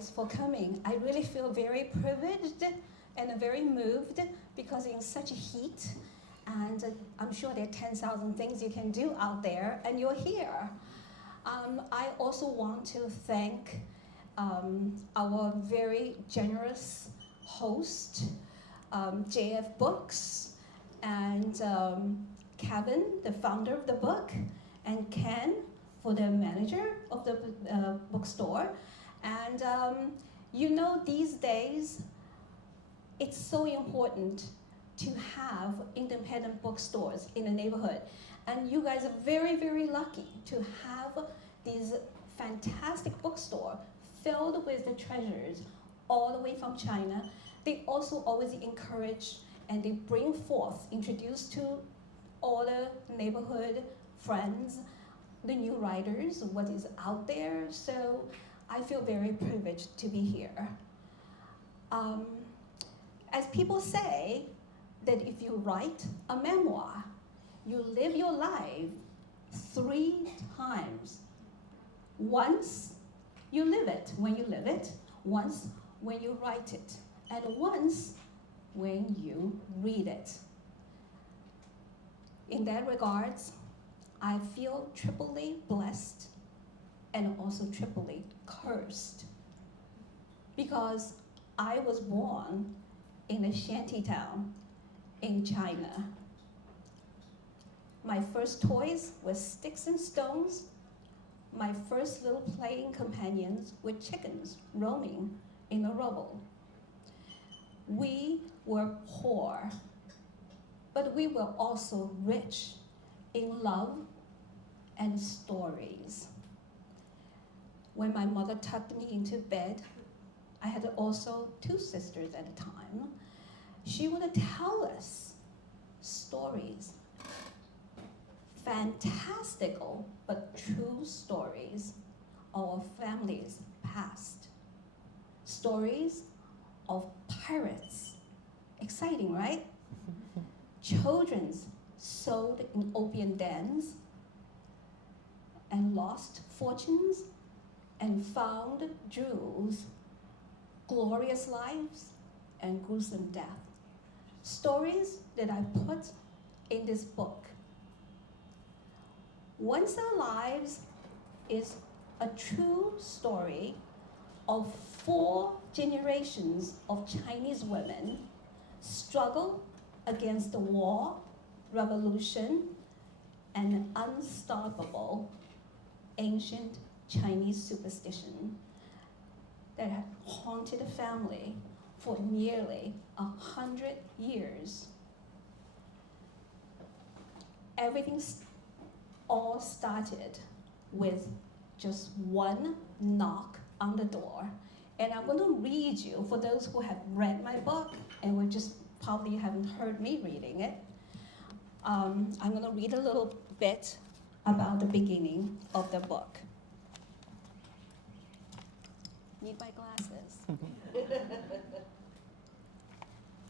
guys for coming. I really feel very privileged and very moved because in such heat, and I'm sure there are 10,000 things you can do out there, and you're here. I also want to thank our very generous host, JF Books, and Kevin, the founder of the book, and Ken, for the manager of the bookstore. And you know, these days, it's so important to have independent bookstores in the neighborhood. And you guys are very, very lucky to have these fantastic bookstore filled with the treasures all the way from China. They also always encourage and they bring forth, introduce to all the neighborhood friends, the new writers, what is out there. So I feel very privileged to be here. As people say, that if you write a memoir, you live your life 3 times. Once you live it, when you live it, once when you write it, and once when you read it. In that regards, I feel triply blessed and also triply cursed because I was born in a shantytown in China. My first toys were sticks and stones. My first little playing companions were chickens roaming in the rubble. We were poor, but we were also rich in love and stories. When my mother tucked me into bed, I had also 2 sisters at the time. She would tell us stories, fantastical but true stories of our family's past. Stories of pirates, exciting, right? Children sold in opium dens and lost fortunes and found jewels, glorious lives and gruesome death. Stories that I put in this book. Once Our Lives is a true story of 4 generations of Chinese women struggle against the war, revolution, and unstoppable ancient Chinese superstition that have haunted the family for nearly 100 years. Everything all started with just one knock on the door. And I'm going to read you, for those who have read my book and who just probably haven't heard me reading it, I'm going to read a little bit about the beginning of the book. Need my glasses.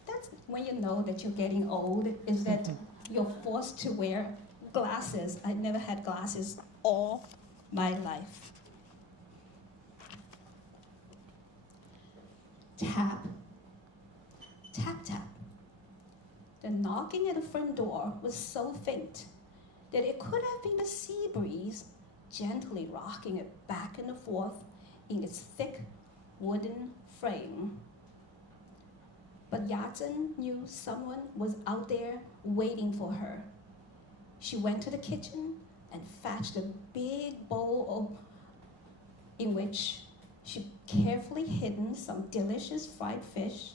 That's when you know that you're getting old, is that you're forced to wear glasses. I never had glasses all my life. Tap, tap, tap. The knocking at the front door was so faint that it could have been the sea breeze gently rocking it back and forth in its thick wooden frame. But Yatsen knew someone was out there waiting for her. She went to the kitchen and fetched a big bowl in which she carefully hidden some delicious fried fish,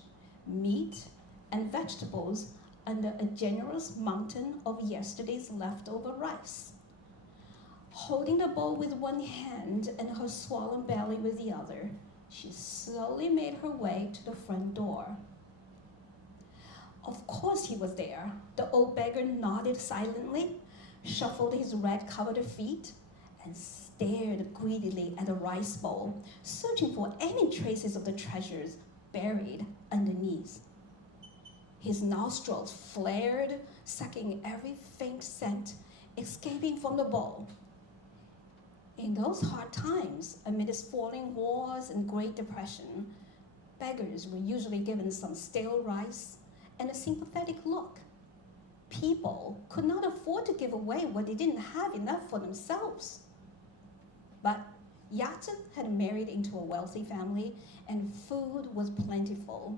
meat, and vegetables under a generous mountain of yesterday's leftover rice. Holding the bowl with one hand and her swollen belly with the other, she slowly made her way to the front door. Of course he was there. The old beggar nodded silently, shuffled his red-covered feet, and stared greedily at the rice bowl, searching for any traces of the treasures buried underneath. His nostrils flared, sucking every faint scent escaping from the bowl. In those hard times, amidst falling wars and Great Depression, beggars were usually given some stale rice and a sympathetic look. People could not afford to give away what they didn't have enough for themselves. But Yatsen had married into a wealthy family and food was plentiful.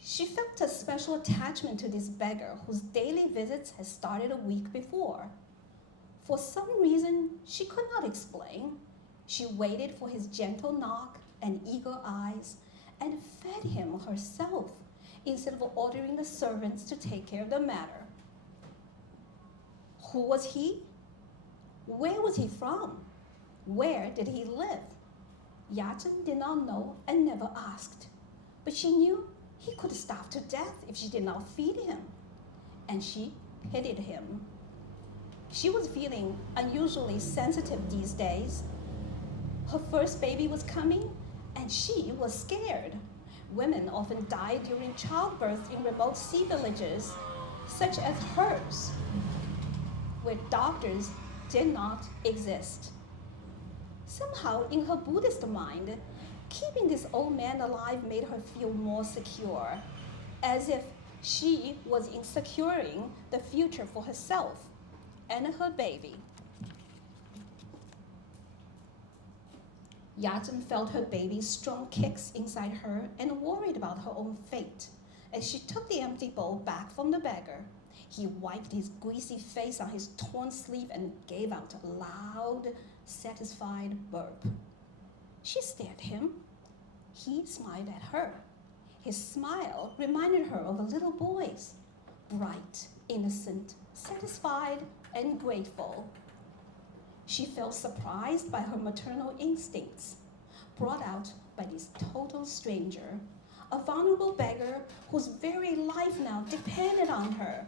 She felt a special attachment to this beggar whose daily visits had started a week before. For some reason she could not explain, she waited for his gentle knock and eager eyes and fed him herself instead of ordering the servants to take care of the matter. Who was he? Where was he from? Where did he live? Yatsen did not know and never asked, but she knew he could starve to death if she did not feed him, and she pitied him. She was feeling unusually sensitive these days. Her first baby was coming, and she was scared. Women often died during childbirth in remote sea villages, such as hers, where doctors did not exist. Somehow, in her Buddhist mind, keeping this old man alive made her feel more secure, as if she was securing the future for herself and her baby. Yatsen felt her baby's strong kicks inside her and worried about her own fate. As she took the empty bowl back from the beggar, he wiped his greasy face on his torn sleeve and gave out a loud, satisfied burp. She stared at him. He smiled at her. His smile reminded her of a little boy's, bright, innocent, satisfied, and grateful. She felt surprised by her maternal instincts, brought out by this total stranger, a vulnerable beggar whose very life now depended on her.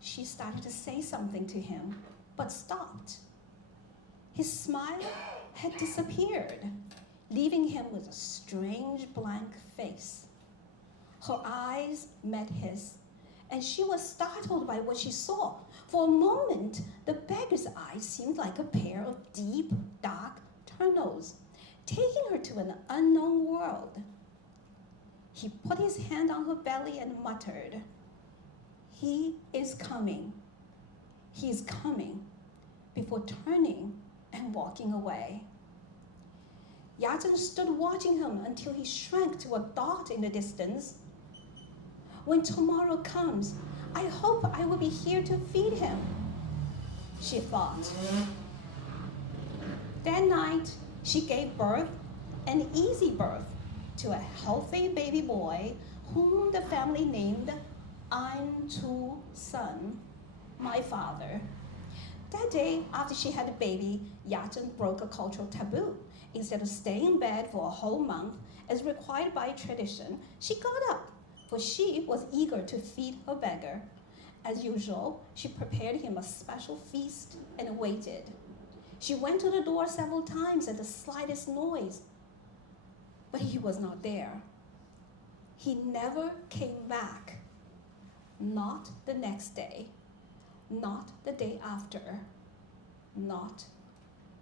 She started to say something to him, but stopped. His smile had disappeared, leaving him with a strange blank face. Her eyes met his, and she was startled by what she saw. For a moment, the beggar's eyes seemed like a pair of deep, dark tunnels, taking her to an unknown world. He put his hand on her belly and muttered, "He is coming. He is coming," before turning and walking away. Yatsen stood watching him until he shrank to a dot in the distance. "When tomorrow comes, I hope I will be here to feed him," she thought. That night, she gave birth, an easy birth, to a healthy baby boy whom the family named Qin Sun, my father. That day, after she had the baby, Yatsen broke a cultural taboo. Instead of staying in bed for a whole month, as required by tradition, she got up, for she was eager to feed her beggar. As usual, she prepared him a special feast and waited. She went to the door several times at the slightest noise, but he was not there. He never came back. Not the next day, not the day after, not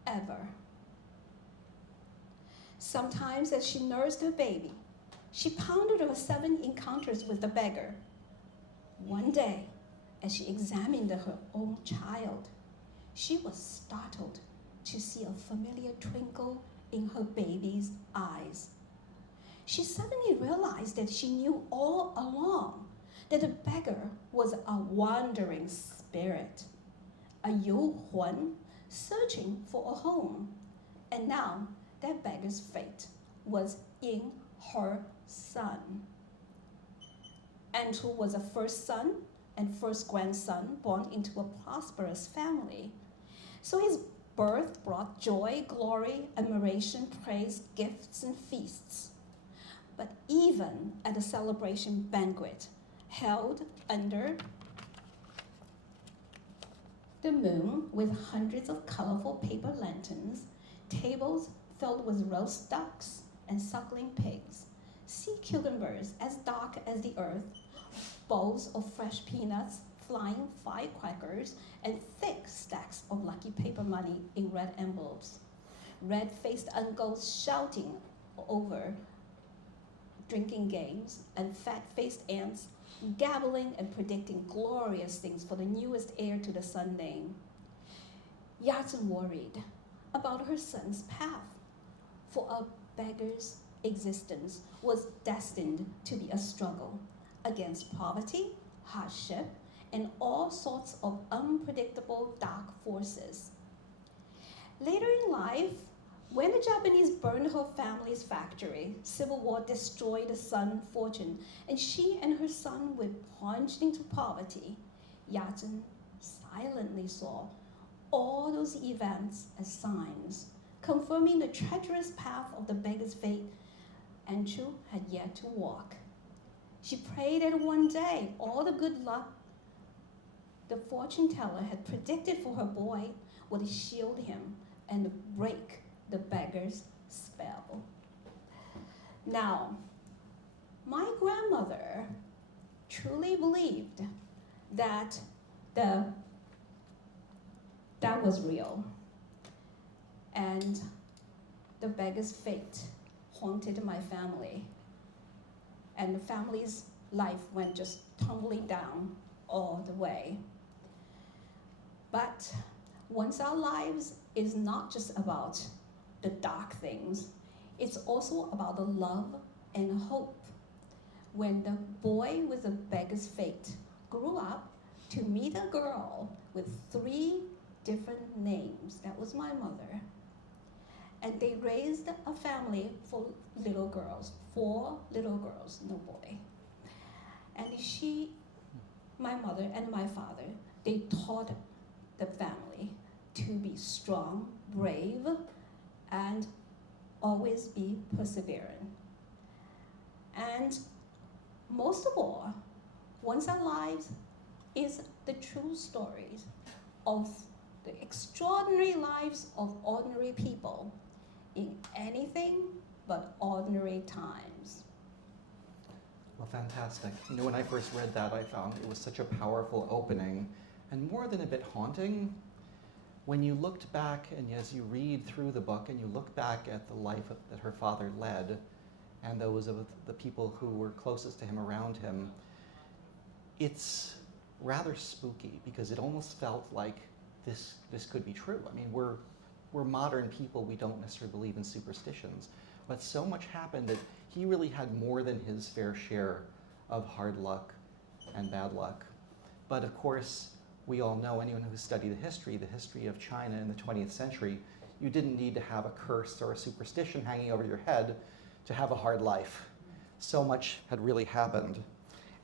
ever. Sometimes as she nursed her baby, she pondered her 7 encounters with the beggar. One day, as she examined her own child, she was startled to see a familiar twinkle in her baby's eyes. She suddenly realized that she knew all along that the beggar was a wandering spirit, a Yuhuan searching for a home. And now that beggar's fate was in her son. Andrew was a first son and first grandson born into a prosperous family. So his birth brought joy, glory, admiration, praise, gifts, and feasts. But even at a celebration banquet held under the moon with hundreds of colorful paper lanterns, tables filled with roast ducks and suckling pigs, sea cucumbers as dark as the earth, bowls of fresh peanuts flying firecrackers and thick stacks of lucky paper money in red envelopes. Red-faced uncles shouting over drinking games, and fat-faced aunts gabbling and predicting glorious things for the newest heir to the Sun name. Yatsen worried about her son's path, for a beggar's existence was destined to be a struggle against poverty, hardship, and all sorts of unpredictable dark forces. Later in life, when the Japanese burned her family's factory, civil war destroyed the Sun fortune, and she and her son were plunged into poverty, Yatsen silently saw all those events as signs, confirming the treacherous path of the beggar's fate Anchu had yet to walk. She prayed that one day all the good luck the fortune teller had predicted for her boy would shield him and break the beggar's spell. Now, my grandmother truly believed that that was real, and the beggar's fate haunted my family, and the family's life went just tumbling down all the way. But once our lives is not just about the dark things, it's also about the love and hope. When the boy with the beggar's fate grew up to meet a girl with 3 different names, that was my mother, and they raised a family for little girls, 4 little girls, no boy. And my mother and my father, they taught the family to be strong, brave, and always be persevering. And most of all, once our lives is the true stories of the extraordinary lives of ordinary people in anything but ordinary times. Well, fantastic. You know, when I first read that, I found it was such a powerful opening, and more than a bit haunting. When you looked back, and as you read through the book, and you look back at the life that her father led, and those of the people who were closest to him around him, it's rather spooky, because it almost felt like this could be true. I mean, we're modern people, we don't necessarily believe in superstitions, but so much happened that he really had more than his fair share of hard luck and bad luck. But of course, we all know, anyone who's studied the history of China in the 20th century, you didn't need to have a curse or a superstition hanging over your head to have a hard life. So much had really happened.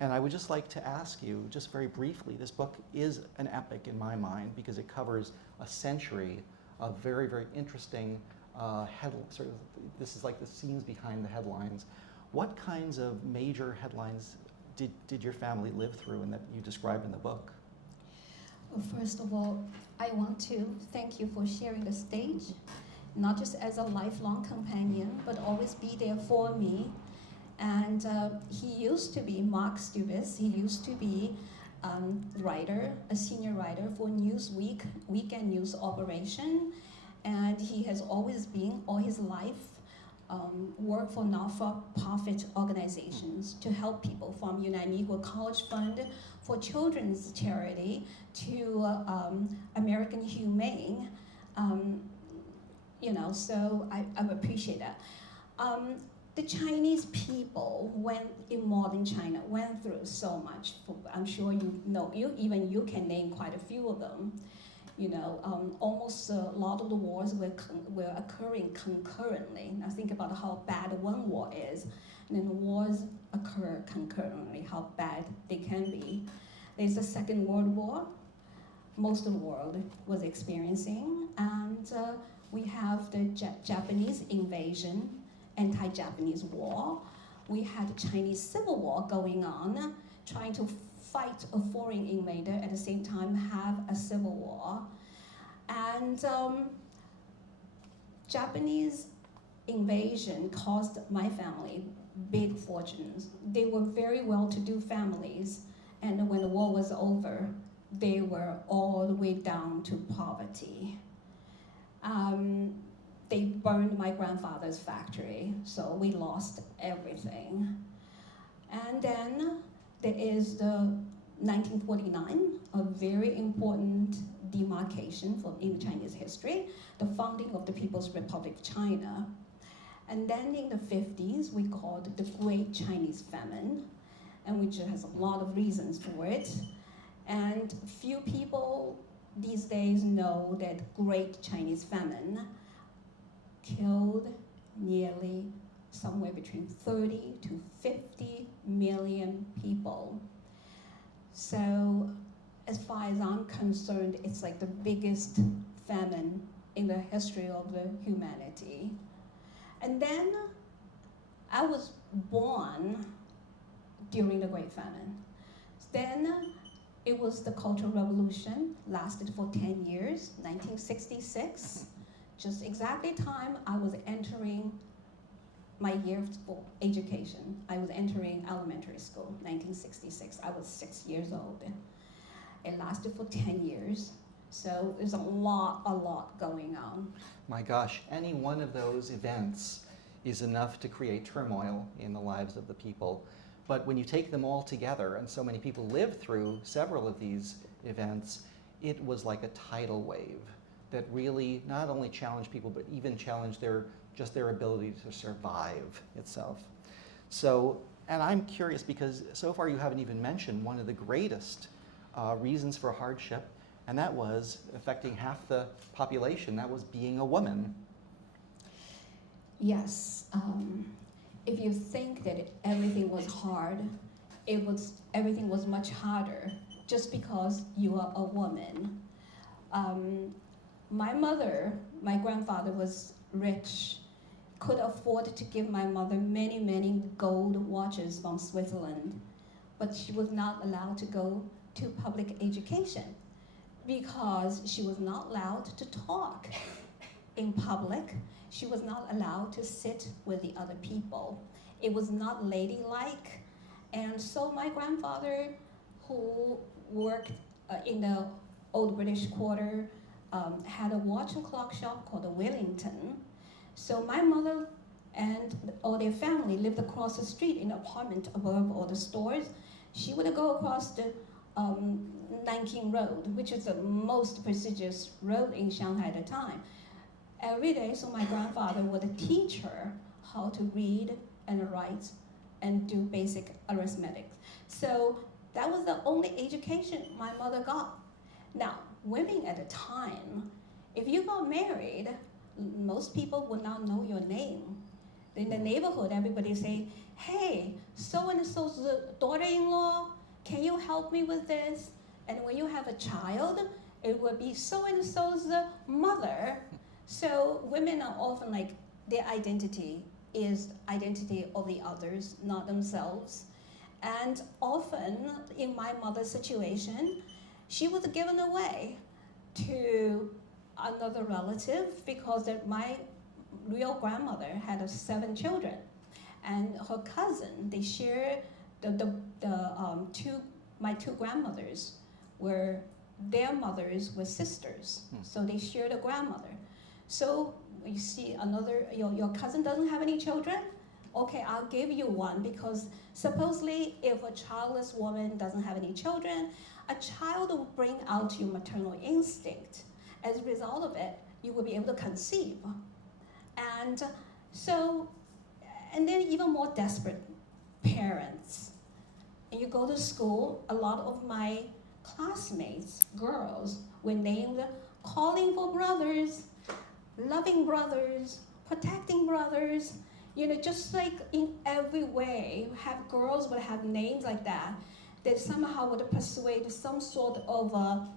And I would just like to ask you, just very briefly, this book is an epic in my mind because it covers a century of very, very interesting this is like the scenes behind the headlines. What kinds of major headlines did your family live through and that you describe in the book? Well, first of all, I want to thank you for sharing the stage, not just as a lifelong companion, but always be there for me. And he used to be Mark Stubis. He used to be a senior writer for Newsweek, weekend news operation. And he has always been, all his life, worked for not-for-profit organizations to help people, from United Negro College Fund for children's charity to American Humane. So I appreciate that. The Chinese people in modern China went through so much. I'm sure you know, even you can name quite a few of them. Almost a lot of the wars were occurring concurrently. Now think about how bad one war is, and then wars occur concurrently, how bad they can be. There's the Second World War, most of the world was experiencing, and we have the Japanese invasion, anti-Japanese war. We had the Chinese Civil War going on, trying to fight a foreign invader, at the same time have a civil war. And Japanese invasion cost my family big fortunes. They were very well-to-do families, And when the war was over, they were all the way down to poverty. They burned my grandfather's factory, so we lost everything. And then there is the 1949, a very important demarcation in Chinese history, the founding of the People's Republic of China. And then in the 50s, we called it the Great Chinese Famine, and which has a lot of reasons for it. And few people these days know that Great Chinese Famine killed nearly somewhere between 30 to 50 million people. So as far as I'm concerned, it's like the biggest famine in the history of the humanity. And then I was born during the Great Famine. Then it was the Cultural Revolution, lasted for 10 years, 1966. Just exactly time I was entering my year for education. I was entering elementary school, 1966. I was 6 years old. It lasted for 10 years. So there's a lot going on. My gosh, any one of those events is enough to create turmoil in the lives of the people. But when you take them all together, and so many people lived through several of these events, it was like a tidal wave that really not only challenged people, but even challenged their ability to survive itself. So, and I'm curious because so far you haven't even mentioned one of the greatest reasons for hardship, and that was affecting half the population, that was being a woman. Yes, if you think that everything was hard, everything was much harder just because you are a woman. My grandfather was rich, could afford to give my mother many gold watches from Switzerland, but she was not allowed to go to public education because she was not allowed to talk in public. She was not allowed to sit with the other people. It was not ladylike. And so my grandfather, who worked in the Old British Quarter, had a watch and clock shop called the Wellington. So my mother and all their family lived across the street in an apartment above all the stores. She would go across the Nanking Road, which is the most prestigious road in Shanghai at the time, every day. So my grandfather would teach her how to read and write and do basic arithmetic. So that was the only education my mother got. Now, women at the time, if you got married, most people would not know your name. In the neighborhood, everybody say, hey, so-and-so's daughter-in-law, can you help me with this? And when you have a child, it would be so-and-so's mother. So women are often like, their identity is identity of the others, not themselves. And often, in my mother's situation, she was given away to another relative because my real grandmother had 7 children. And her cousin, they shared my two grandmothers their mothers were sisters. So they shared a grandmother. So you see your cousin doesn't have any children? Okay, I'll give you one, because supposedly if a childless woman doesn't have any children, a child will bring out your maternal instinct. As a result of it, you will be able to conceive. And then even more desperate parents. And you go to school, a lot of my classmates, girls, were named calling for brothers, loving brothers, protecting brothers. You know, just like in every way, girls would have names like that somehow would persuade some sort of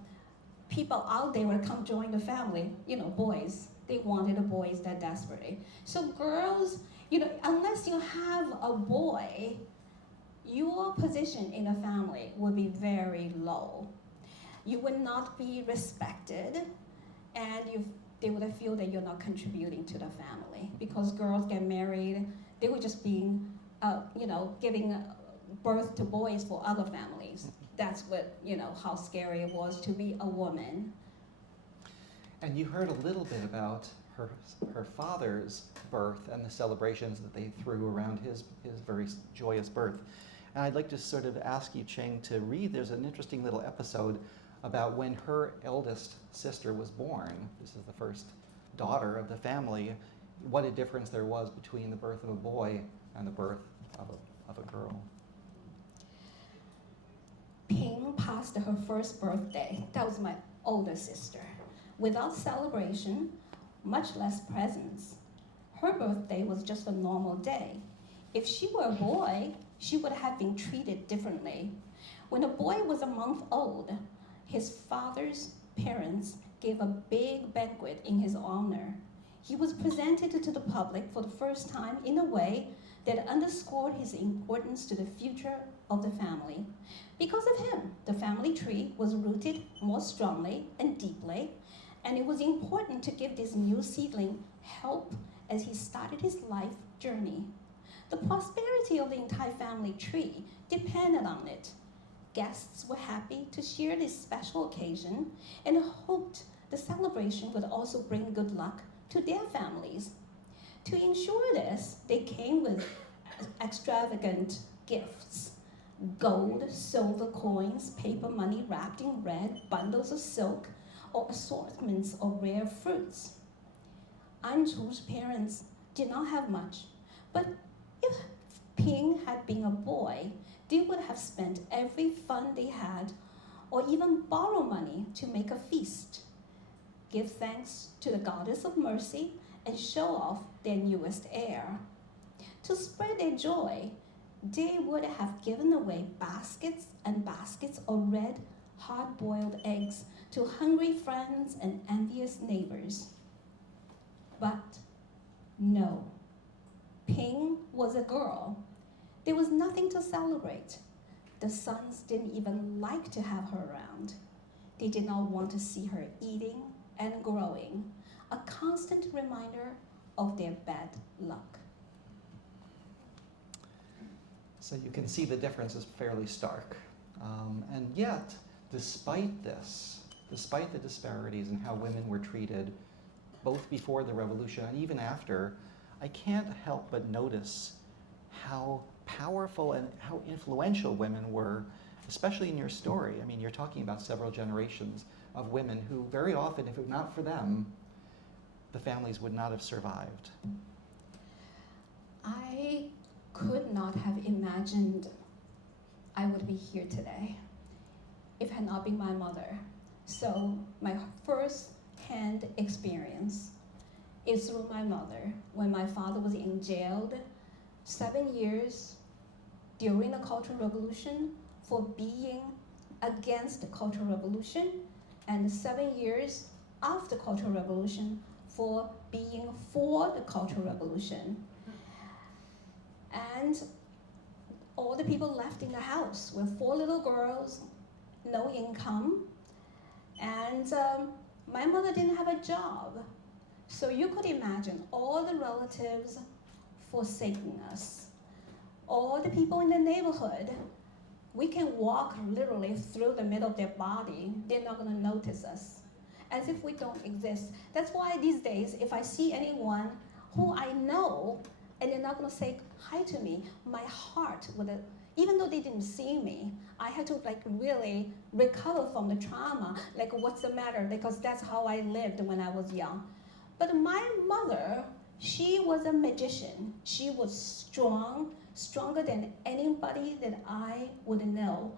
people out there would come join the family. You know, boys. They wanted boys that desperately. So girls, you know, unless you have a boy, your position in a family would be very low. You would not be respected, and they would feel that you're not contributing to the family, because girls get married, they were just being, giving birth to boys for other families. that's what, how scary it was to be a woman. And you heard a little bit about her father's birth and the celebrations that they threw around his very joyous birth. And I'd like to sort of ask you, Qing, to read. There's an interesting little episode about when her eldest sister was born. This is the first daughter of the family. What a difference there was between the birth of a boy and the birth of a girl. Ping passed her first birthday. That was my older sister. Without celebration, much less presents. Her birthday was just a normal day. If she were a boy, she would have been treated differently. When a boy was a month old, his father's parents gave a big banquet in his honor. He was presented to the public for the first time in a way that underscored his importance to the future of the family. Because of him, the family tree was rooted more strongly and deeply, and it was important to give this new seedling help as he started his life journey. The prosperity of the entire family tree depended on it. Guests were happy to share this special occasion and hoped the celebration would also bring good luck to their families. To ensure this, they came with extravagant gifts: gold, silver coins, paper money wrapped in red, bundles of silk, or assortments of rare fruits. Anchu's parents did not have much, but if Ping had been a boy, they would have spent every fund they had, or even borrow money to make a feast, give thanks to the goddess of mercy, and show off their newest heir. To spread their joy, they would have given away baskets and baskets of red, hard-boiled eggs to hungry friends and envious neighbors. But no, Ping was a girl. There was nothing to celebrate. The sons didn't even like to have her around. They did not want to see her eating and growing, a constant reminder of their bad luck. So you can see the difference is fairly stark. And yet, despite this, despite the disparities in how women were treated, both before the revolution and even after, I can't help but notice how powerful and how influential women were, especially in your story. I mean, you're talking about several generations of women who very often, if it were not for them, the families would not have survived. I could not have imagined I would be here today if it had not been my mother. So my first-hand experience is through my mother. When my father was in jail 7 years during the Cultural Revolution for being against the Cultural Revolution, and 7 years after the Cultural Revolution for being for the Cultural Revolution. And all the people left in the house with 4 little girls, no income, and my mother didn't have a job. So you could imagine all the relatives forsaking us. All the people in the neighborhood, we can walk literally through the middle of their body. They're not gonna notice us, as if we don't exist. That's why these days, if I see anyone who I know, and they're not gonna say hi to me, my heart would, even though they didn't see me, I had to really recover from the trauma, what's the matter? Because that's how I lived when I was young. But my mother, she was a magician. She was strong, stronger than anybody that I would know.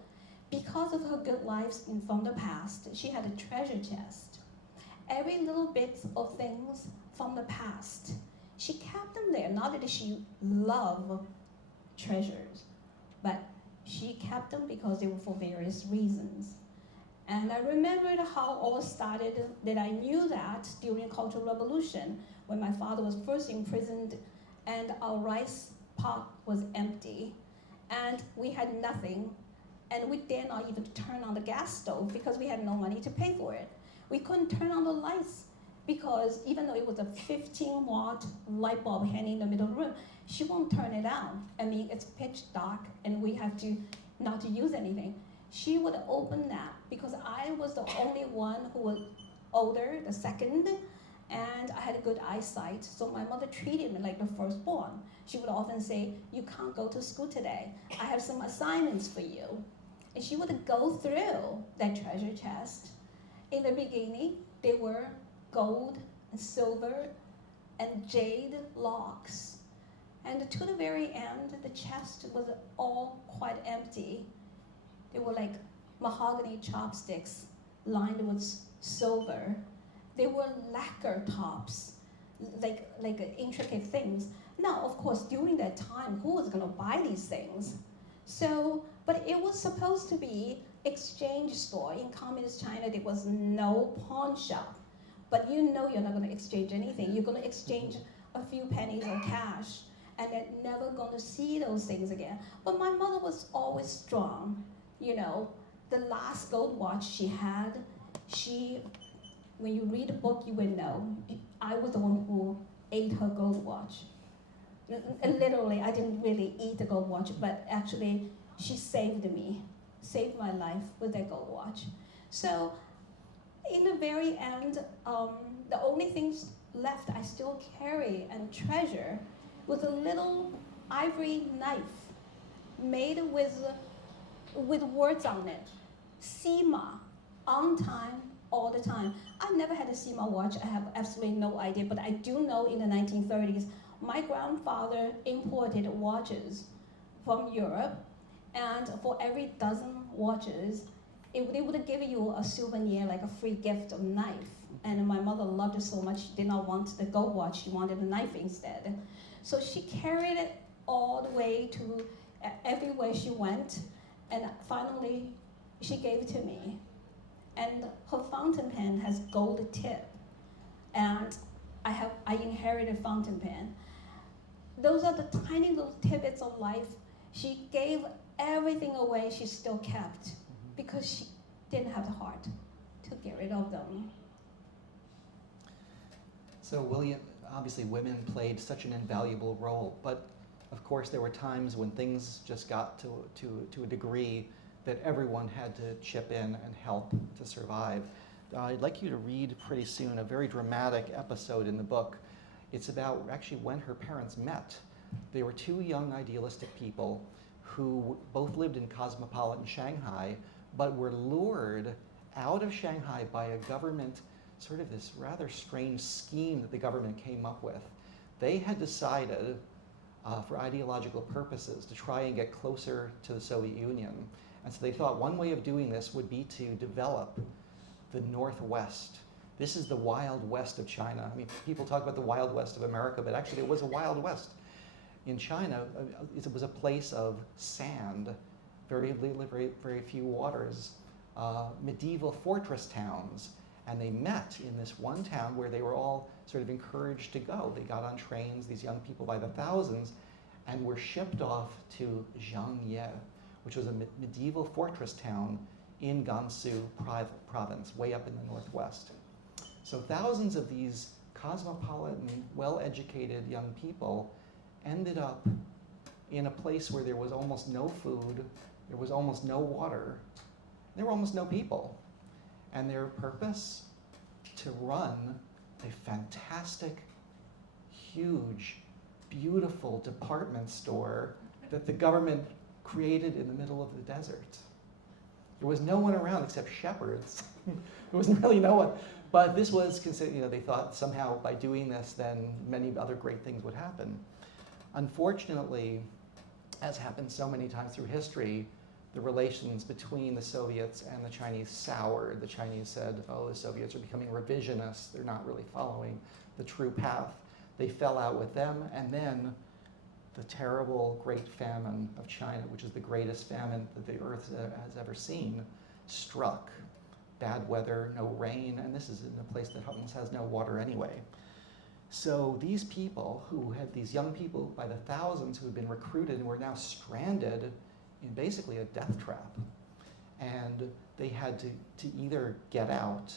Because of her good lives from the past, she had a treasure chest. Every little bit of things from the past, she kept them there. Not that she loved treasures, but she kept them because they were for various reasons. And I remembered how all started, that I knew that during the Cultural Revolution, when my father was first imprisoned and our rice pot was empty, and we had nothing, and we dare not even turn on the gas stove because we had no money to pay for it. We couldn't turn on the lights because even though it was a 15-watt light bulb hanging in the middle of the room, she won't turn it on. I mean, it's pitch dark and we have to not to use anything. she would open that because I was the only one who was older, the second, and I had a good eyesight, so my mother treated me like the firstborn. She would often say, "You can't go to school today. I have some assignments for you." And she would go through that treasure chest. In the beginning, they were gold and silver and jade locks. And to the very end, the chest was all quite empty. They were like mahogany chopsticks lined with silver. They were lacquer tops, like intricate things. Now, of course, during that time, who was going to buy these things? So, but it was supposed to be exchange store. In communist China, there was no pawn shop. But you know you're not going to exchange anything. You're going to exchange a few pennies or cash, and then never going to see those things again. But my mother was always strong. You know, the last gold watch she had, when you read the book, you would know. I was the one who ate her gold watch. Literally, I didn't really eat the gold watch, but actually, she saved me, saved my life with that gold watch. So, in the very end, the only things left I still carry and treasure was a little ivory knife made with words on it. Sima, on time, all the time. I never had a Sima watch. I have absolutely no idea, but I do know in the 1930s, my grandfather imported watches from Europe, and for every dozen watches, they would give you a souvenir, like a free gift of knife. And my mother loved it so much, she did not want the gold watch, she wanted a knife instead. So she carried it all the way to everywhere she went, and finally she gave it to me. And her fountain pen has gold tip, and I inherited fountain pen. Those are the tiny little tidbits of life. She gave everything away she still kept because she didn't have the heart to get rid of them. So William, obviously women played such an invaluable role, but of course there were times when things just got to a degree that everyone had to chip in and help to survive. I'd like you to read pretty soon a very dramatic episode in the book. It's about actually when her parents met. They were two young idealistic people who both lived in cosmopolitan Shanghai, but were lured out of Shanghai by a government, sort of this rather strange scheme that the government came up with. They had decided, for ideological purposes, to try and get closer to the Soviet Union. And so they thought one way of doing this would be to develop the Northwest. This is the Wild West of China. I mean, people talk about the Wild West of America, but actually it was a Wild West. In China, it was a place of sand, very few waters, medieval fortress towns. And they met in this one town where they were all sort of encouraged to go. They got on trains, these young people by the thousands, and were shipped off to Zhangye, which was a medieval fortress town in Gansu province, way up in the northwest. So thousands of these cosmopolitan, well-educated young people ended up in a place where there was almost no food, there was almost no water, there were almost no people. And their purpose? To run a fantastic, huge, beautiful department store that the government created in the middle of the desert. There was no one around except shepherds. There was really no one. But this was considered, they thought somehow by doing this, then many other great things would happen. Unfortunately, as happened so many times through history, the relations between the Soviets and the Chinese soured. The Chinese said, oh, the Soviets are becoming revisionists. They're not really following the true path. They fell out with them, and then the terrible Great Famine of China, which is the greatest famine that the earth has ever seen, struck. Bad weather, no rain, and this is in a place that almost has no water anyway. So these people these young people by the thousands who had been recruited and were now stranded in basically a death trap. And they had to either get out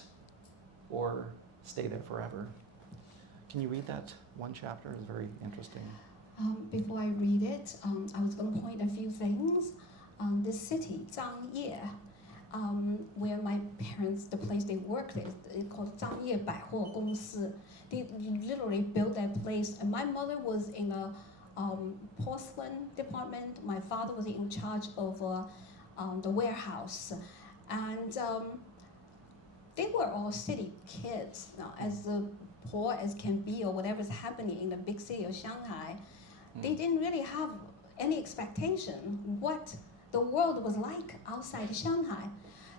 or stay there forever. Can you read that one chapter? It's very interesting. Before I read it, I was going to point a few things. this city, Zhangye, where my parents, the place they worked is called Zhangye 百货公司. They literally built that place, and my mother was in a porcelain department. My father was in charge of the warehouse, and they were all city kids. Now, as poor as can be, or whatever's happening in the big city of Shanghai, they didn't really have any expectation what the world was like outside Shanghai.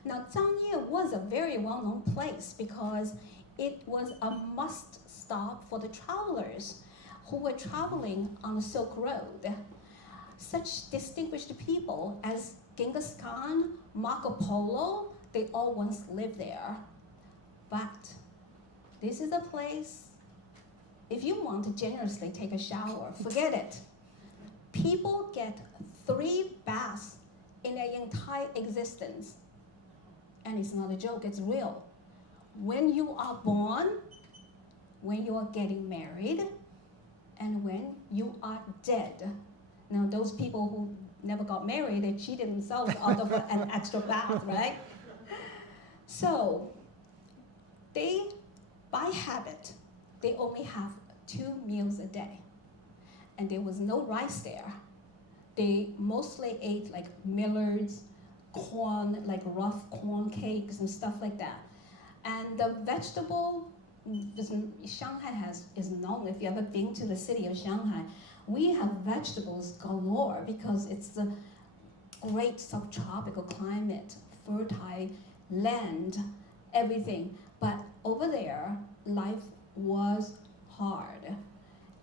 Now, Zhangye was a very well-known place because it was a must stop for the travelers who were traveling on the Silk Road. Such distinguished people as Genghis Khan, Marco Polo, they all once lived there. But this is a place, if you want to generously take a shower, forget it. People get 3 baths in their entire existence. And it's not a joke, it's real. When you are born, when you are getting married, and when you are dead. Now, those people who never got married, they cheated themselves out of an extra bath, right? So, they, by habit, they only have 2 meals a day. And there was no rice there. They mostly ate like millets, corn, like rough corn cakes and stuff like that. And the vegetable, Shanghai is known, if you've ever been to the city of Shanghai, we have vegetables galore because it's a great subtropical climate, fertile land, everything. But over there, life was hard.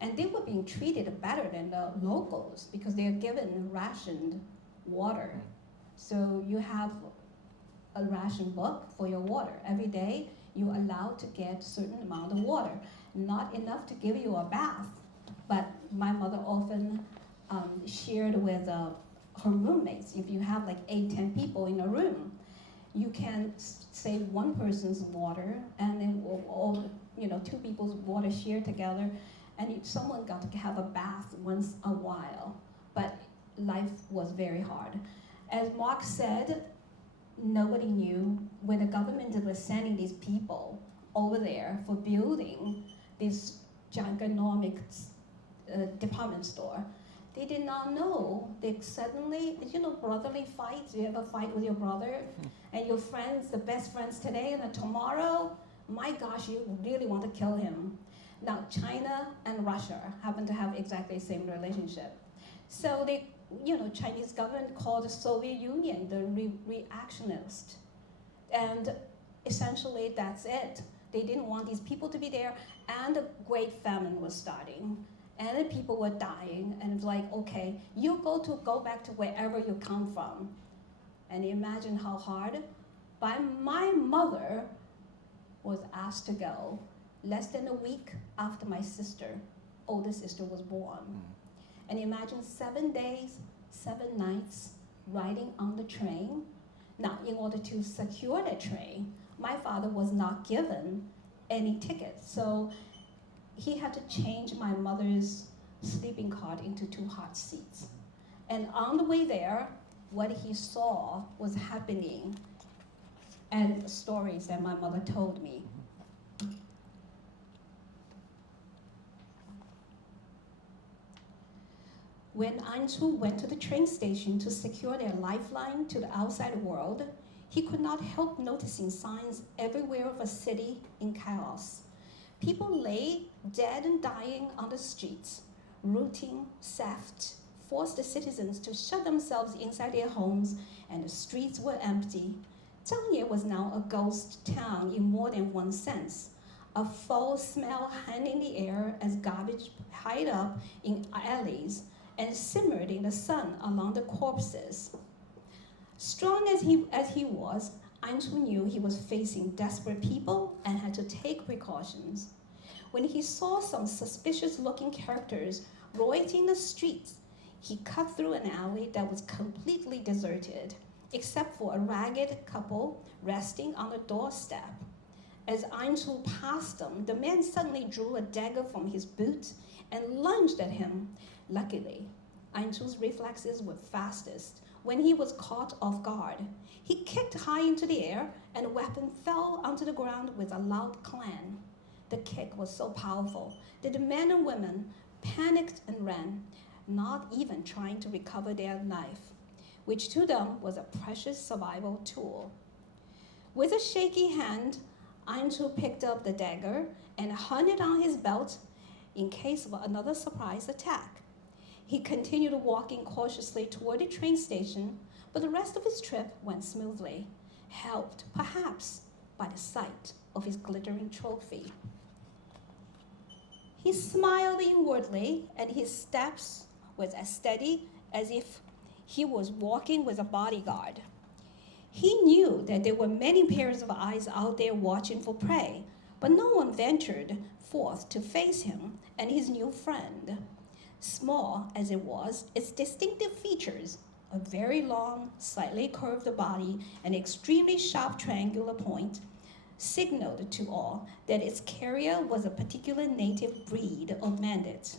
And they were being treated better than the locals because they are given rationed water. So you have a ration book for your water. Every day, you're allowed to get a certain amount of water. Not enough to give you a bath, but my mother often shared with her roommates. If you have like 8, 10 people in a room, you can save one person's water, and then all 2 people's water shared together, and someone got to have a bath once a while. But life was very hard. As Mark said, nobody knew when the government was sending these people over there for building this gigantic department store. They did not know. They suddenly, brotherly fights. You ever fight with your brother and your friends, the best friends today, and then tomorrow, my gosh, you really want to kill him. Now, China and Russia happen to have exactly the same relationship. So they, Chinese government called the Soviet Union the reactionist. And essentially that's it. They didn't want these people to be there, and a great famine was starting. And the people were dying, and it's like, okay, you go back to wherever you come from. And imagine how hard. But my mother was asked to go less than a week after my older sister was born. And imagine 7 days, 7 nights riding on the train. Now, in order to secure the train, my father was not given any tickets. So he had to change my mother's sleeping cart into 2 hot seats. And on the way there, what he saw was happening, and stories that my mother told me. When Anzu went to the train station to secure their lifeline to the outside world, he could not help noticing signs everywhere of a city in chaos. People lay dead and dying on the streets. Looting, theft forced the citizens to shut themselves inside their homes, and the streets were empty. Zhangye was now a ghost town in more than one sense. A foul smell hung in the air as garbage piled up in alleys and simmered in the sun along the corpses. Strong as he was, Anzu knew he was facing desperate people and had to take precautions. When he saw some suspicious-looking characters loitering in the streets, he cut through an alley that was completely deserted, except for a ragged couple resting on the doorstep. As Anzu passed them, the man suddenly drew a dagger from his boot and lunged at him. Luckily, Anzu's reflexes were fastest. when he was caught off guard. He kicked high into the air, and the weapon fell onto the ground with a loud clang. The kick was so powerful that the men and women panicked and ran, not even trying to recover their knife, which to them was a precious survival tool. With a shaky hand, Anchu picked up the dagger and hung it on his belt in case of another surprise attack. He continued walking cautiously toward the train station, but the rest of his trip went smoothly, helped perhaps by the sight of his glittering trophy. He smiled inwardly, and his steps was as steady as if he was walking with a bodyguard. He knew that there were many pairs of eyes out there watching for prey, but no one ventured forth to face him and his new friend. Small as it was, its distinctive features, a very long, slightly curved body, and extremely sharp triangular point, signaled to all that its carrier was a particular native breed of bandit.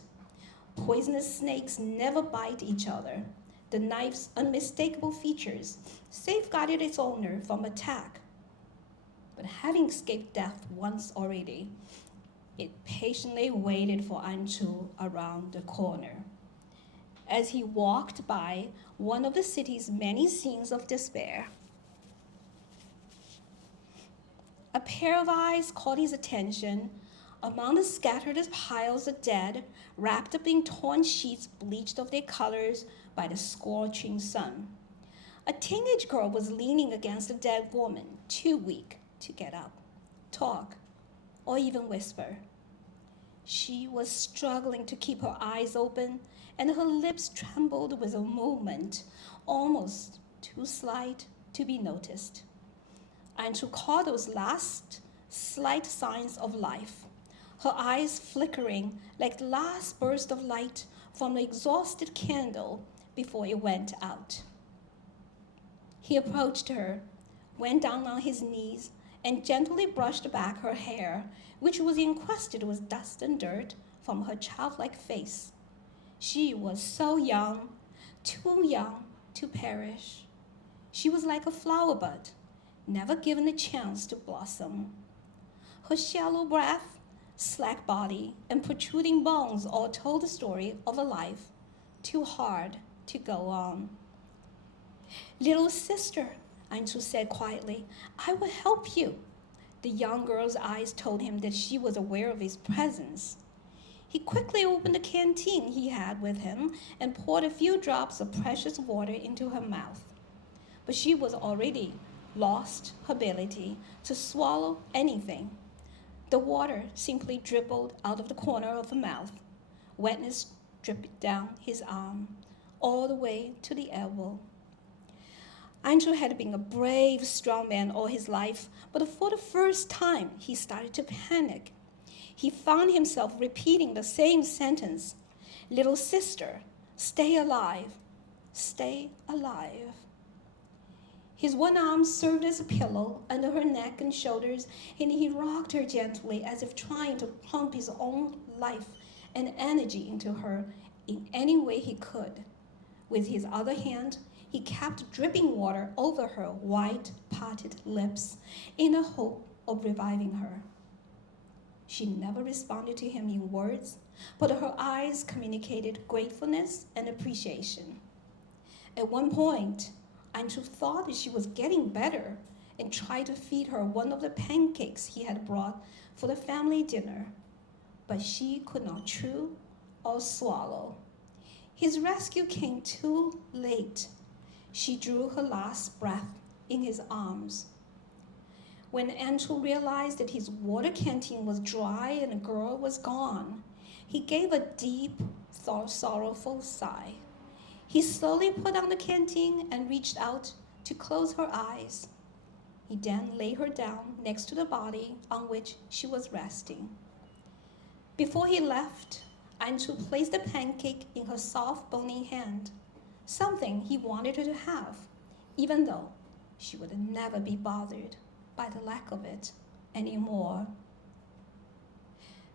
Poisonous snakes never bite each other. The knife's unmistakable features safeguarded its owner from attack. But having escaped death once already, it patiently waited for Anchu around the corner. As he walked by one of the city's many scenes of despair, a pair of eyes caught his attention among the scattered piles of dead, wrapped up in torn sheets bleached of their colors by the scorching sun. A teenage girl was leaning against a dead woman, too weak to get up, talk, or even whisper. She was struggling to keep her eyes open, and her lips trembled with a movement almost too slight to be noticed. And to call those last slight signs of life, her eyes flickering like the last burst of light from the exhausted candle before it went out. He approached her, went down on his knees, and gently brushed back her hair, which was encrusted with dust and dirt from her childlike face. She was so young to perish. She was like a flower bud, never given a chance to blossom. Her shallow breath, slack body, and protruding bones all told the story of a life too hard to go on. "Little sister," Anchu said quietly, "I will help you." The young girl's eyes told him that she was aware of his presence. He quickly opened the canteen he had with him and poured a few drops of precious water into her mouth. But she was already lost her ability to swallow anything. The water simply dribbled out of the corner of her mouth, wetness dripped down his arm, all the way to the elbow. Anchu had been a brave, strong man all his life, but for the first time, he started to panic. He found himself repeating the same sentence, "Little sister, stay alive, stay alive." His one arm served as a pillow under her neck and shoulders, and he rocked her gently as if trying to pump his own life and energy into her in any way he could. With his other hand, he kept dripping water over her white, parted lips in the hope of reviving her. She never responded to him in words, but her eyes communicated gratefulness and appreciation. At one point, Anchu thought that she was getting better and tried to feed her one of the pancakes he had brought for the family dinner, but she could not chew or swallow. His rescue came too late. She drew her last breath in his arms. When Anchu realized that his water canteen was dry and the girl was gone, he gave a deep, sorrowful sigh. He slowly put down the canteen and reached out to close her eyes. He then laid her down next to the body on which she was resting. Before he left, Anchu placed the pancake in her soft, bony hand, something he wanted her to have, even though she would never be bothered by the lack of it anymore.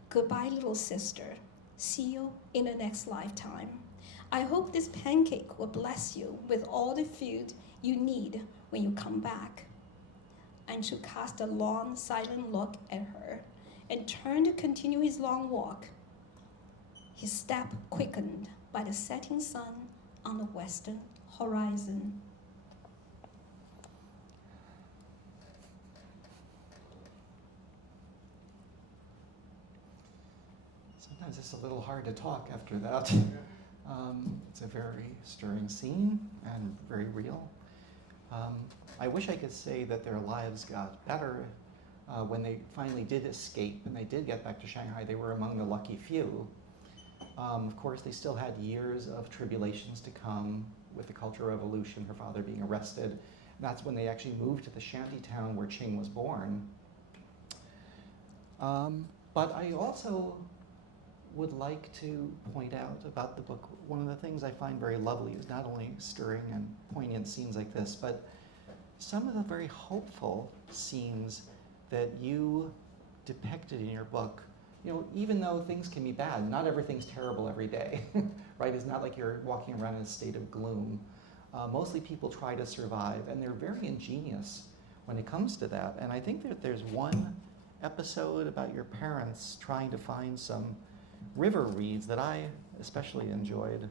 Goodbye, little sister. See you in the next lifetime. I hope this pancake will bless you with all the food you need when you come back. Anshu cast a long, silent look at her and turned to continue his long walk. His step quickened by the setting sun on the western horizon. Sometimes it's a little hard to talk after that. It's a very stirring scene and very real. I wish I could say that their lives got better when they finally did escape and they did get back to Shanghai. They were among the lucky few. Of course, they still had years of tribulations to come with the Cultural Revolution, her father being arrested. That's when they actually moved to the shantytown where Qing was born. But I also would like to point out about the book, one of the things I find very lovely is not only stirring and poignant scenes like this, but some of the very hopeful scenes that you depicted in your book. You know, even though things can be bad, not everything's terrible every day, right? It's not like you're walking around in a state of gloom. Mostly people try to survive, and they're very ingenious when it comes to that. And I think that there's one episode about your parents trying to find some river reeds that I especially enjoyed.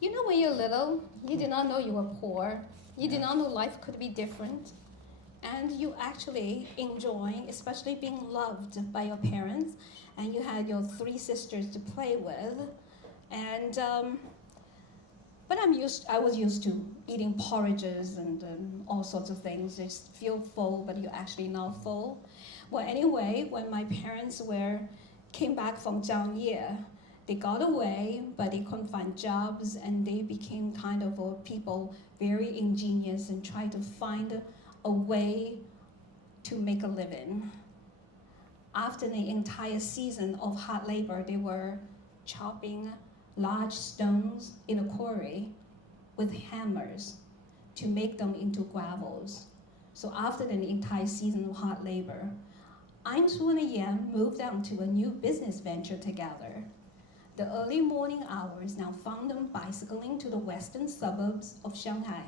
You know, when you're little, you did not know you were poor. You did not know life could be different. And you actually enjoying, especially being loved by your parents. And you had your 3 sisters to play with. And, but I was used to eating porridges and all sorts of things. Just feel full, but you're actually not full. Well, anyway, when my parents came back from Zhangye, they got away, but they couldn't find jobs, and they became kind of people very ingenious and tried to find a way to make a living. After the entire season of hard labor, they were chopping large stones in a quarry with hammers to make them into gravels. So after the entire season of hard labor, Anshu and Yan moved on to a new business venture together. The early morning hours now found them bicycling to the western suburbs of Shanghai,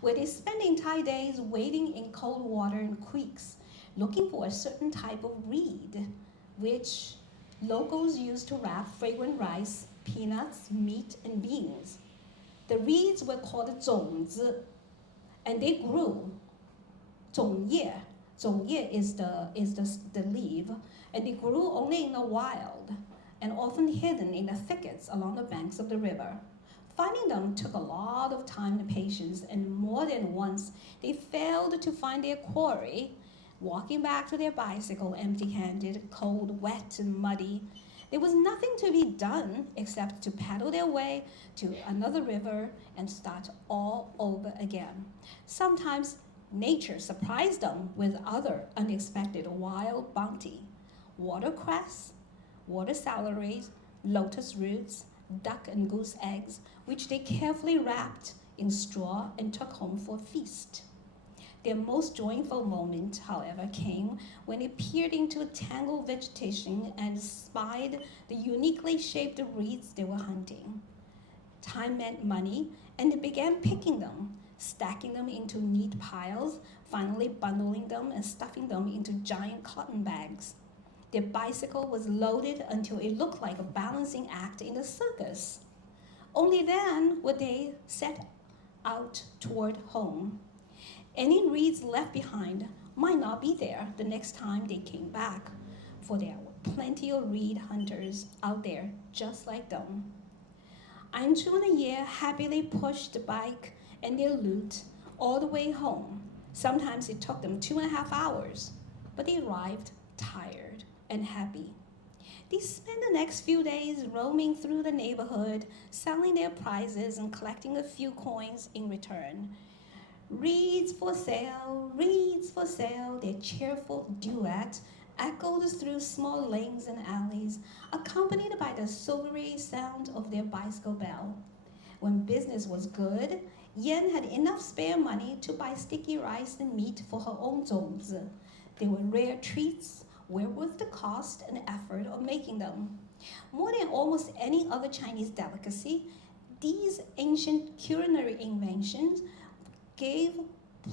where they spent the entire days wading in cold water and creeks, looking for a certain type of reed, which locals used to wrap fragrant rice, peanuts, meat, and beans. The reeds were called 种子, and they grew. 种叶is the leaf, and they grew only in the wild, and often hidden in the thickets along the banks of the river. Finding them took a lot of time and patience, and more than once they failed to find their quarry, walking back to their bicycle empty-handed, cold, wet, and muddy. There was nothing to be done except to paddle their way to another river and start all over again. Sometimes nature surprised them with other unexpected wild bounty: watercress, water salaries, lotus roots, duck and goose eggs, which they carefully wrapped in straw and took home for a feast. Their most joyful moment, however, came when they peered into tangled vegetation and spied the uniquely shaped reeds they were hunting. Time meant money, and they began picking them, stacking them into neat piles, finally bundling them and stuffing them into giant cotton bags. Their bicycle was loaded until it looked like a balancing act in a circus. Only then would they set out toward home. Any reeds left behind might not be there the next time they came back, for there were plenty of reed hunters out there just like them. Anshu and Ye happily pushed the bike and their loot all the way home. Sometimes it took them 2.5 hours, but they arrived tired and happy. They spent the next few days roaming through the neighborhood, selling their prizes and collecting a few coins in return. Reeds for sale, their cheerful duet echoed through small lanes and alleys, accompanied by the silvery sound of their bicycle bell. When business was good, Yan had enough spare money to buy sticky rice and meat for her own 种子. They were rare treats, well worth the cost and effort of making them. More than almost any other Chinese delicacy, these ancient culinary inventions gave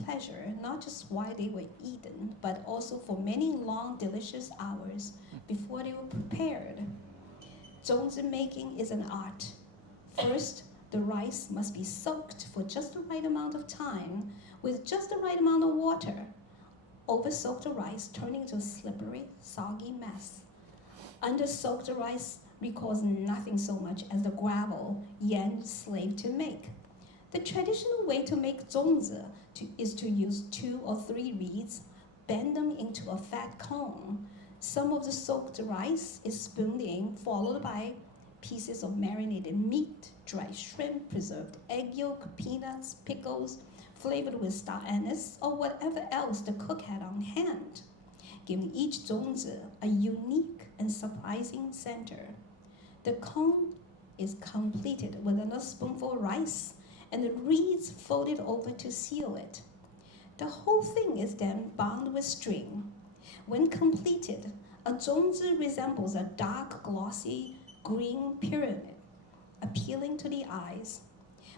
pleasure not just while they were eaten, but also for many long, delicious hours before they were prepared. Zongzi making is an art. First, the rice must be soaked for just the right amount of time with just the right amount of water. Over-soaked rice turning into a slippery, soggy mess. Under-soaked rice recalls nothing so much as the gravel Yan slaved to make. The traditional way to make zongzi is to use 2 or 3 reeds, bend them into a fat cone. Some of the soaked rice is spooned in, followed by pieces of marinated meat, dried shrimp, preserved egg yolk, peanuts, pickles, flavored with star anise, or whatever else the cook had on hand, giving each zongzi a unique and surprising center. The cone is completed with another spoonful of rice and the reeds folded over to seal it. The whole thing is then bound with string. When completed, a zongzi resembles a dark, glossy green pyramid, appealing to the eyes.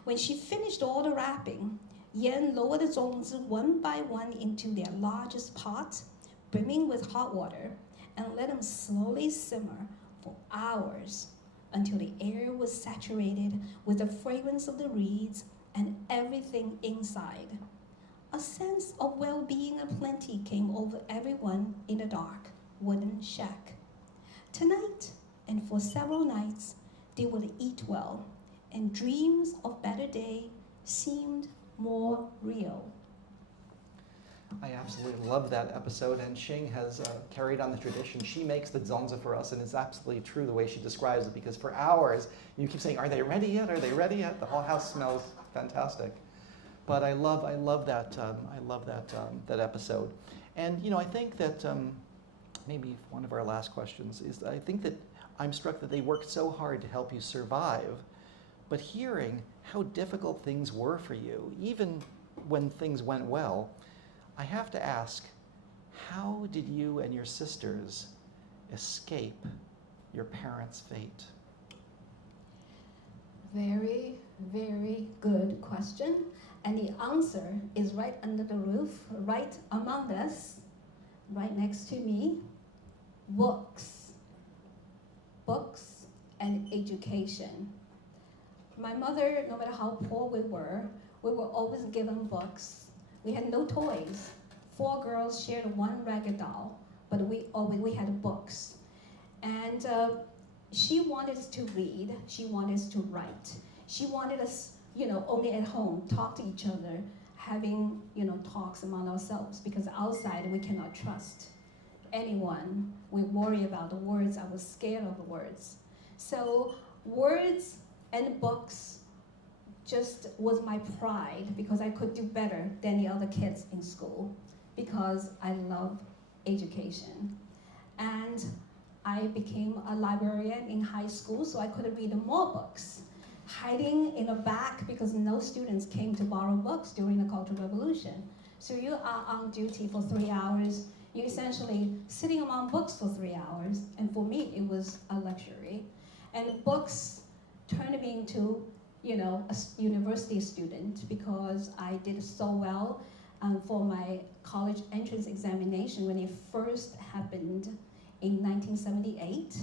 When she finished all the wrapping, Yan lowered the zongzi one by one into their largest pot, brimming with hot water, and let them slowly simmer for hours until the air was saturated with the fragrance of the reeds and everything inside. A sense of well-being and plenty came over everyone in the dark wooden shack. Tonight, and for several nights, they would eat well, and dreams of better day seemed more real. I absolutely love that episode, and Xing has carried on the tradition. She makes the zongzi for us, and it's absolutely true the way she describes it, because for hours you keep saying, "Are they ready yet? Are they ready yet?" The whole house smells fantastic. But I love that episode, and I think that maybe one of our last questions is, I think that I'm struck that they worked so hard to help you survive, but hearing how difficult things were for you, even when things went well, I have to ask, how did you and your sisters escape your parents' fate? Very, very good question. And the answer is right under the roof, right among us, right next to me. Books. Books and education. My mother, no matter how poor we were always given books. We had no toys. 4 girls shared one ragged doll, but we had books. And she wanted us to read. She wanted us to write. She wanted us, only at home, talk to each other, having, talks among ourselves, because outside we cannot trust anyone. We worry about the words. I was scared of the words. So words and books just was my pride, because I could do better than the other kids in school, because I love education. And I became a librarian in high school, so I could read more books, hiding in the back because no students came to borrow books during the Cultural Revolution. So you are on duty for 3 hours. You're essentially sitting among books for 3 hours, and for me, it was a luxury. And books turned me into a university student, because I did so well for my college entrance examination when it first happened in 1978.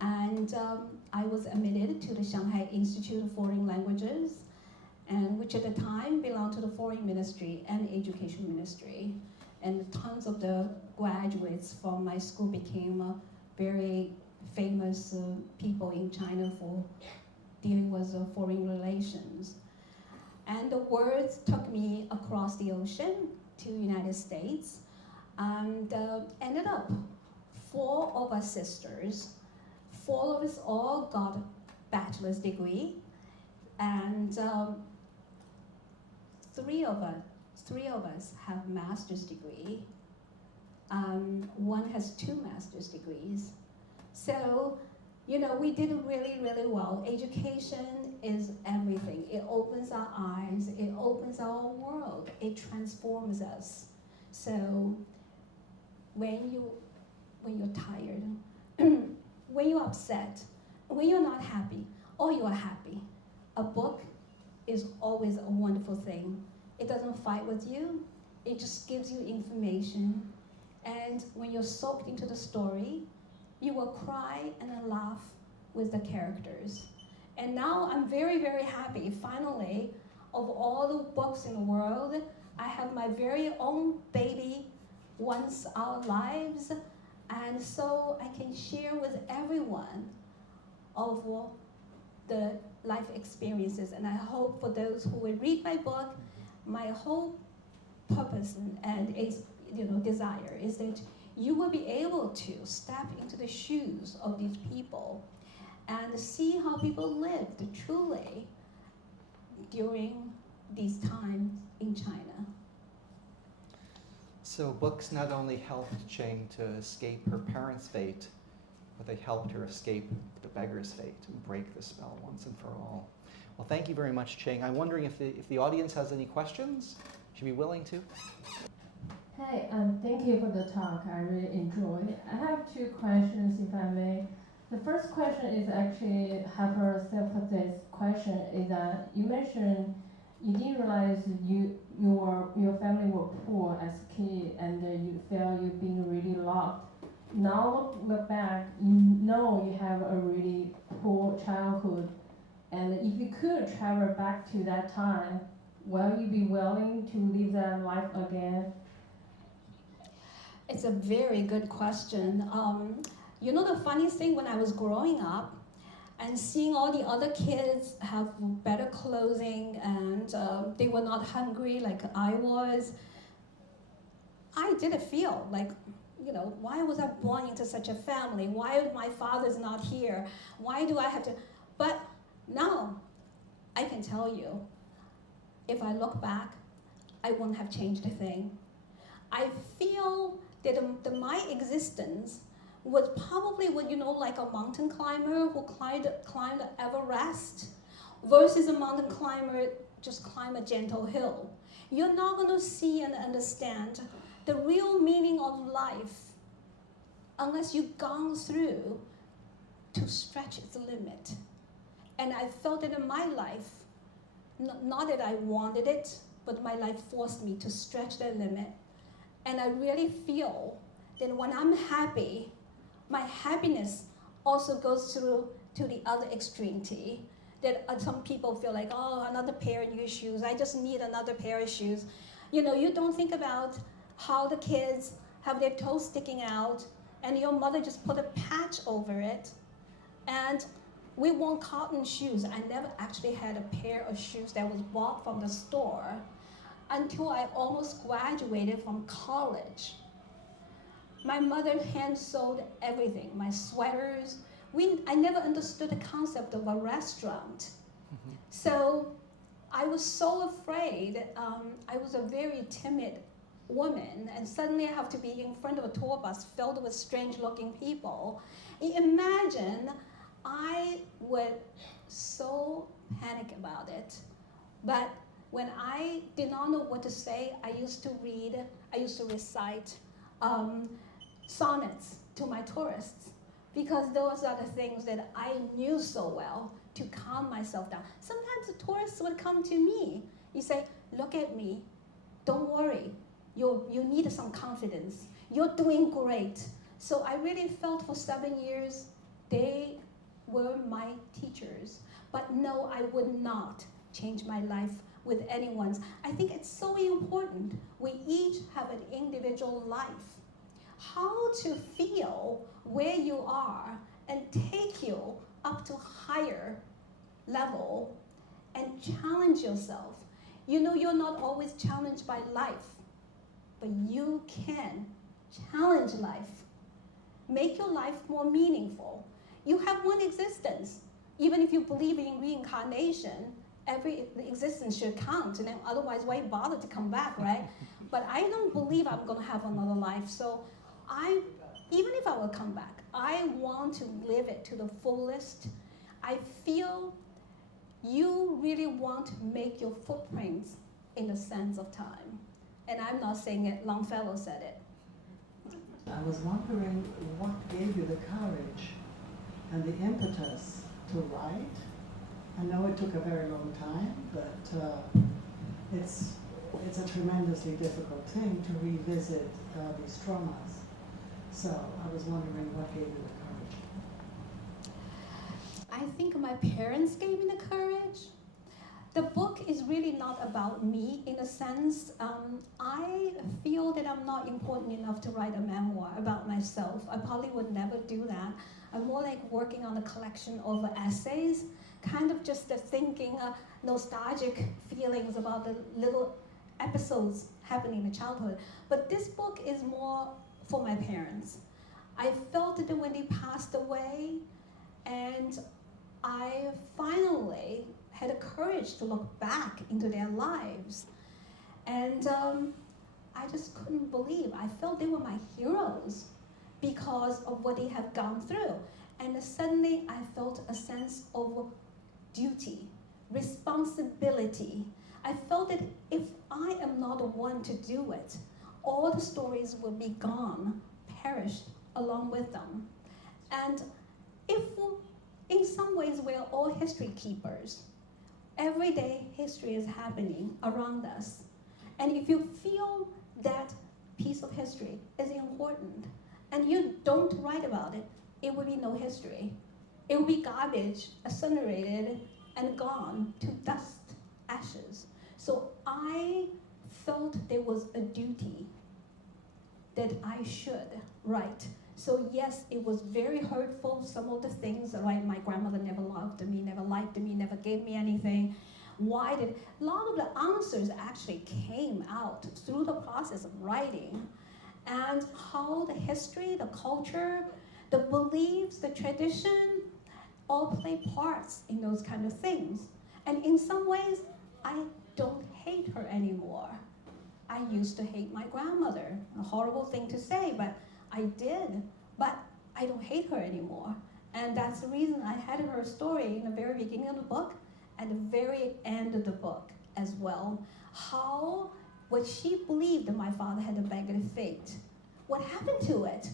And I was admitted to the Shanghai Institute of Foreign Languages, and which at the time belonged to the Foreign Ministry and Education Ministry. And tons of the graduates from my school became very famous people in China for dealing with foreign relations. And the words took me across the ocean to the United States, and ended up 4 of us sisters, 4 of us all got bachelor's degree, and 3 of us have master's degree. 1 has 2 master's degrees. So, we did really, really well. Education is everything. It opens our eyes. It opens our world. It transforms us. So when you're tired, when you're upset, when you're not happy, or you are happy, a book is always a wonderful thing. It doesn't fight with you. It just gives you information. And when you're soaked into the story, you will cry and then laugh with the characters. And now I'm very, very happy, finally, of all the books in the world, I have my very own baby once our lives, and so I can share with everyone of the life experiences. And I hope for those who will read my book, my whole purpose and desire is that you will be able to step into the shoes of these people and see how people lived truly during these times in China. So books not only helped Qing to escape her parents' fate, but they helped her escape the beggar's fate and break the spell once and for all. Well, thank you very much, Qing. I'm wondering if the audience has any questions. Should be willing to. Hey, thank you for the talk. I really enjoyed it. I have two questions, if I may. The first question is actually have a self-addressed question. Is that you mentioned you didn't realize your family were poor as a kid, and you felt you being really loved. Now look back, you know you have a really poor childhood, and if you could travel back to that time, will you be willing to live that life again? It's a very good question. You know, the funniest thing, when I was growing up and seeing all the other kids have better clothing and they were not hungry like I was, I didn't feel like, why was I born into such a family? Why my father's not here? Why do I have to? But now, I can tell you, if I look back, I wouldn't have changed a thing. I feel that my existence was probably like a mountain climber who climbed Everest versus a mountain climber just climb a gentle hill. You're not going to see and understand the real meaning of life unless you've gone through to stretch its limit. And I felt it in my life, not that I wanted it, but my life forced me to stretch that limit. And I really feel that when I'm happy, my happiness also goes through to the other extremity. That some people feel like, oh, another pair of new shoes. I just need another pair of shoes. You don't think about how the kids have their toes sticking out and your mother just put a patch over it. And we want cotton shoes. I never actually had a pair of shoes that was bought from the store until I almost graduated from college. My mother hand-sewed everything, my sweaters. I never understood the concept of a restaurant. Mm-hmm. So I was so afraid. I was a very timid woman, and suddenly I have to be in front of a tour bus filled with strange-looking people. Imagine, I would so panic about it. But when I did not know what to say, I used to recite sonnets to my tourists, because those are the things that I knew so well to calm myself down. Sometimes the tourists would come to me. You say, look at me, don't worry, you need some confidence. You're doing great. So I really felt for 7 years, they were my teachers. But no, I would not change my life with anyone's. I think it's so important. We each have an individual life. How to feel where you are and take you up to higher level and challenge yourself. You're not always challenged by life, but you can challenge life. Make your life more meaningful. You have one existence. Even if you believe in reincarnation, every existence should count, and then otherwise why bother to come back, right? But I don't believe I'm going to have another life, so even if I will come back, I want to live it to the fullest. I feel you really want to make your footprints in the sands of time. And I'm not saying it, Longfellow said it. I was wondering what gave you the courage and the impetus to write. I know it took a very long time, but it's a tremendously difficult thing to revisit these traumas. So I was wondering what gave you the courage? I think my parents gave me the courage. The book is really not about me in a sense. I feel that I'm not important enough to write a memoir about myself. I probably would never do that. I'm more like working on a collection of essays, kind of just thinking nostalgic feelings about the little episodes happening in childhood. But this book is more for my parents. I felt that when they passed away, and I finally had the courage to look back into their lives. And I just couldn't believe. I felt they were my heroes because of what they have gone through. And suddenly I felt a sense of duty, responsibility. I felt that if I am not the one to do it, all the stories will be gone, perished along with them. And if in some ways we're all history keepers, every day history is happening around us. And if you feel that piece of history is important and you don't write about it, it will be no history. It will be garbage, incinerated, and gone to dust, ashes. So I felt there was a duty that I should write. So yes, it was very hurtful, some of the things, right? My grandmother never loved me, never liked me, never gave me anything. A lot of the answers actually came out through the process of writing, and how the history, the culture, the beliefs, the tradition, all play parts in those kind of things. And in some ways, I don't hate her anymore. I used to hate my grandmother, a horrible thing to say, but I did. But I don't hate her anymore. And that's the reason I had her story in the very beginning of the book and the very end of the book as well. How what she believed that my father had a beggar fate, what happened to it?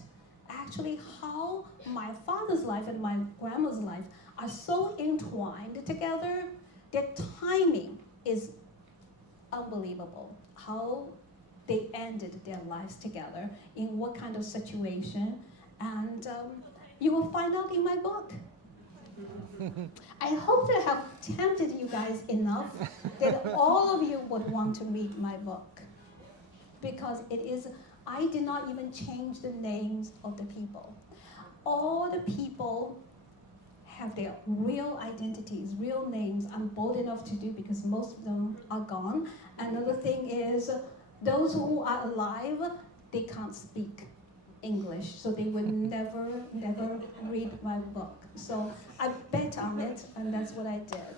Actually, how my father's life and my grandma's life are so entwined together, their timing is unbelievable. How they ended their lives together, in what kind of situation, and you will find out in my book. I hope to have tempted you guys enough that all of you would want to read my book, because it is, I did not even change the names of the people. All the people have their real identities, real names. I'm bold enough to do because most of them are gone. Another thing is, those who are alive, they can't speak English, so they will never read my book. So I bet on it, and that's what I did.